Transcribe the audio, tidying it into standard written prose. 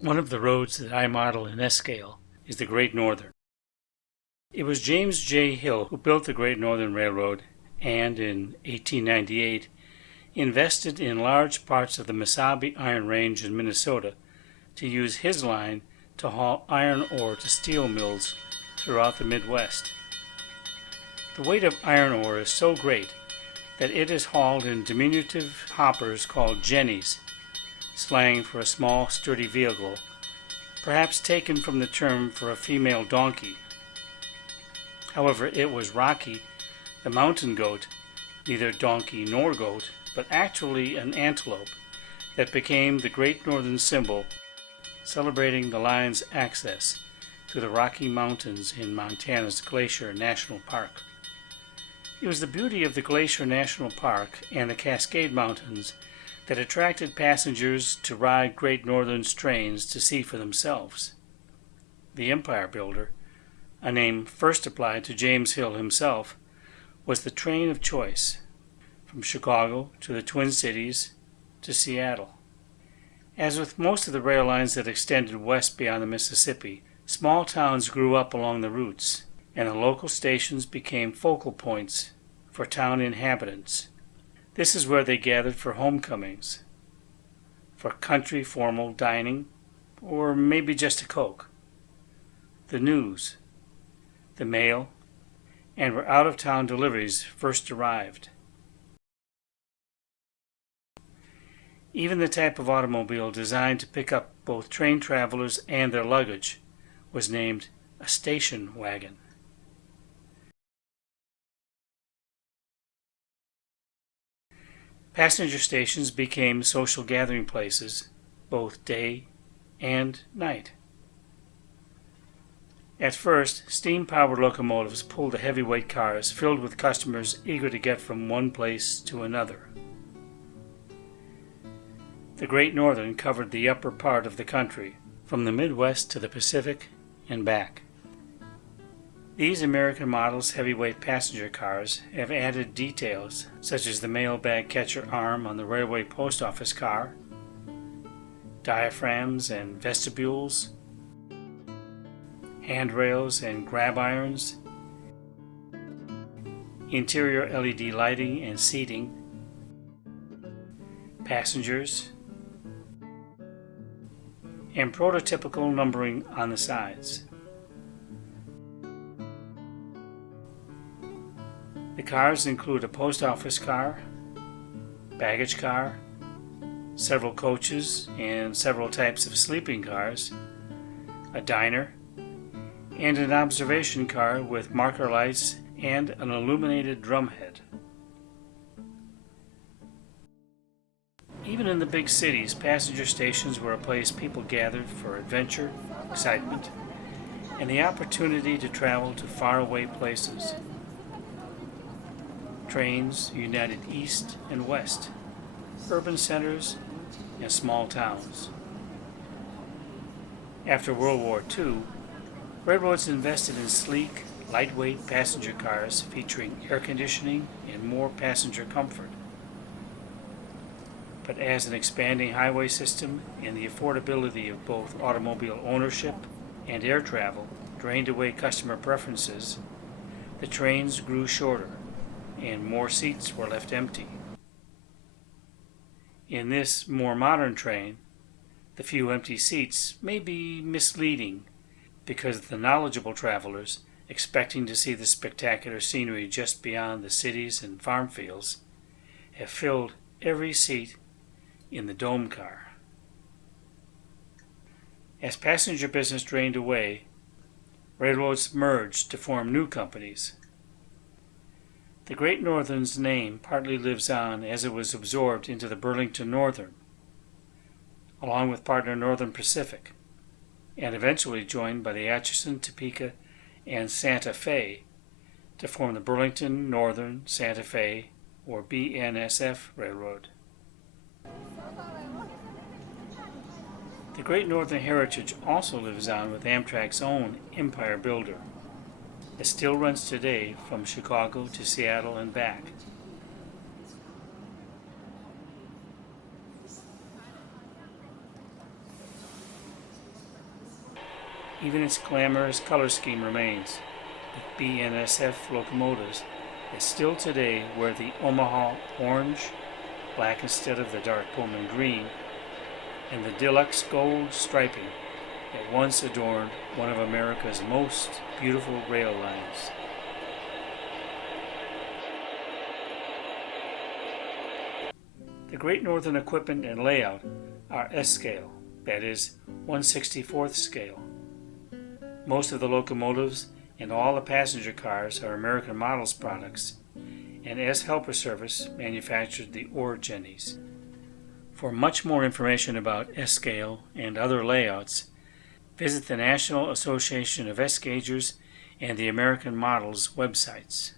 One of the roads that I model in S-scale is the Great Northern. It was James J. Hill who built the Great Northern Railroad and, in 1898, invested in large parts of the Mesabi Iron Range in Minnesota to use his line to haul iron ore to steel mills throughout the Midwest. The weight of iron ore is so great that it is hauled in diminutive hoppers called jennies, slang for a small, sturdy vehicle, perhaps taken from the term for a female donkey. However, it was Rocky, the mountain goat, neither donkey nor goat, but actually an antelope, that became the Great Northern symbol, celebrating the line's access to the Rocky Mountains in Montana's Glacier National Park. It was the beauty of the Glacier National Park and the Cascade Mountains that attracted passengers to ride Great Northern's trains to see for themselves. The Empire Builder, a name first applied to James Hill himself, was the train of choice, from Chicago to the Twin Cities to Seattle. As with most of the rail lines that extended west beyond the Mississippi, small towns grew up along the routes, and the local stations became focal points for town inhabitants. This is where they gathered for homecomings, for country formal dining, or maybe just a Coke, the news, the mail, and where out-of-town deliveries first arrived. Even the type of automobile designed to pick up both train travelers and their luggage was named a station wagon. Passenger stations became social gathering places, both day and night. At first, steam-powered locomotives pulled the heavyweight cars filled with customers eager to get from one place to another. The Great Northern covered the upper part of the country, from the Midwest to the Pacific and back. These American models heavyweight passenger cars have added details such as the mailbag catcher arm on the railway post office car, diaphragms and vestibules, handrails and grab irons, interior LED lighting and seating, passengers, and prototypical numbering on the sides. The cars include a post office car, baggage car, several coaches and several types of sleeping cars, a diner, and an observation car with marker lights and an illuminated drumhead. Even in the big cities, passenger stations were a place people gathered for adventure, excitement, and the opportunity to travel to faraway places. Trains united east and west, urban centers, and small towns. After World War II, railroads invested in sleek, lightweight passenger cars featuring air conditioning and more passenger comfort. But as an expanding highway system and the affordability of both automobile ownership and air travel drained away customer preferences, the trains grew shorter and more seats were left empty. In this more modern train, the few empty seats may be misleading because the knowledgeable travelers, expecting to see the spectacular scenery just beyond the cities and farm fields, have filled every seat in the dome car. As passenger business drained away, railroads merged to form new companies. The Great Northern's name partly lives on as it was absorbed into the Burlington Northern, along with partner Northern Pacific, and eventually joined by the Atchison, Topeka, and Santa Fe to form the Burlington Northern Santa Fe, or BNSF Railroad. The Great Northern heritage also lives on with Amtrak's own Empire Builder. It still runs today from Chicago to Seattle and back. Even its glamorous color scheme remains, with BNSF locomotives that still today wear the Omaha orange, black instead of the dark Pullman green, and the deluxe gold striping that once adorned one of America's most beautiful rail lines. The Great Northern equipment and layout are S-scale, that is, 1/64th scale. Most of the locomotives and all the passenger cars are American Models products, and S Helper Service manufactured the ore jennies. For much more information about S-scale and other layouts, visit the National Association of S-Gaugers and the American Models websites.